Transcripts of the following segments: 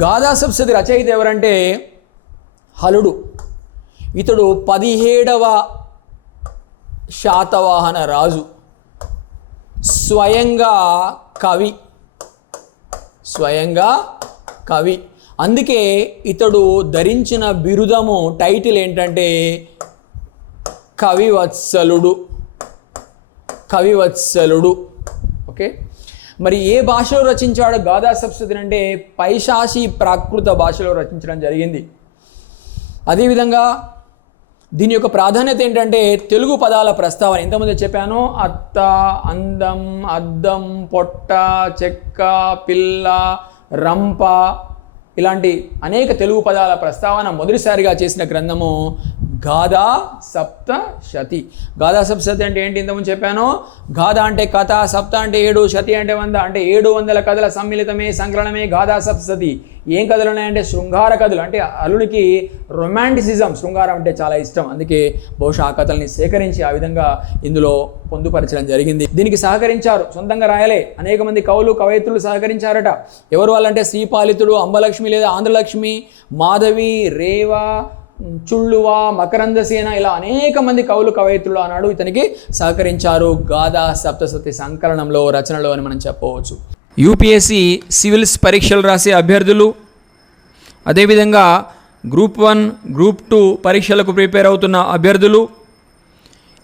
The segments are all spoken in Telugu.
గాథా సప్తశతి రచయిత ఎవరంటే హలుడు. ఇతడు 17వ శాతవాహన రాజు, స్వయంగా కవి. అందుకే ఇతడు ధరించిన బిరుదము టైటిల్ ఏంటంటే కవివత్సలుడు. ఓకే, మరి ఏ భాషలో రచించాడు గాథా సప్తశతిని అంటే పైశాసి ప్రాకృత భాషలో రచించడం జరిగింది. అదేవిధంగా దీని యొక్క ప్రాధాన్యత ఏంటంటే తెలుగు పదాల ప్రస్తావన. ఇంతకుముందు చెప్పాను, అత్త, అందం, అద్దం, పొట్ట, చెక్క, పిల్ల, రంప ఇలాంటి అనేక తెలుగు పదాల ప్రస్తావన మొదటిసారిగా చేసిన గ్రంథము గాథా సప్తశతి. గాథా సప్తశతి అంటే ఏంటి? ఇంతకుముందు చెప్పాను, గాథ అంటే కథ, సప్త అంటే 7, శతి అంటే 100, అంటే 700 కథల సమ్మిళితమే సంకలనమే గాథా సప్తశతి. ఏం కథలు ఉన్నాయంటే శృంగార కథలు. అంటే అల్లుడికి రొమాంటిసిజం, శృంగారం అంటే చాలా ఇష్టం. అందుకే బహుశా ఆ కథల్ని సేకరించి ఆ విధంగా ఇందులో పొందుపరచడం జరిగింది. దీనికి సహకరించారు, సొంతంగా రాయలే, అనేక మంది కవులు కవయిత్రులు సహకరించారట. ఎవరు వాళ్ళంటే శ్రీపాలితుడు, అంబలక్ష్మి లేదా ఆంధ్రలక్ష్మి, మాధవి, రేవ, చుళ్ళువ, మకరందసేన ఇలా అనేక మంది కవులు కవయిత్రులు ఆనాడు ఇతనికి సహకరించారు గాథా సప్తశతి సంకలనంలో, రచనలో అని మనం చెప్పవచ్చు. యూపీఎస్సీ సివిల్స్ పరీక్షలు రాసే అభ్యర్థులు, అదేవిధంగా గ్రూప్ 1, గ్రూప్ 2 పరీక్షలకు ప్రిపేర్ అవుతున్న అభ్యర్థులు,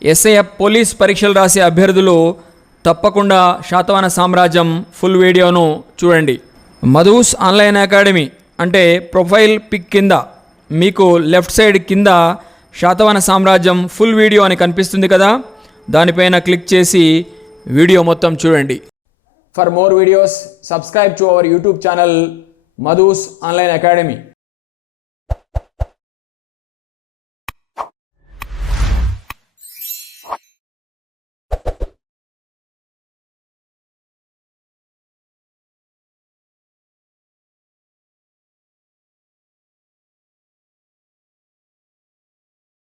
ఎస్ఐఎఫ్ పోలీస్ పరీక్షలు రాసే అభ్యర్థులు తప్పకుండా శాతవాహన సామ్రాజ్యం ఫుల్ వీడియోను చూడండి. మధుస్ ఆన్లైన్ అకాడమీ అంటే ప్రొఫైల్ పిక్ కింద మీకు లెఫ్ట్ సైడ్ కింద శాతవాహన సామ్రాజ్యం ఫుల్ వీడియో అని కనిపిస్తుంది కదా, దానిపైన క్లిక్ చేసి వీడియో మొత్తం చూడండి. For more videos subscribe to our YouTube channel Madhu's online academy.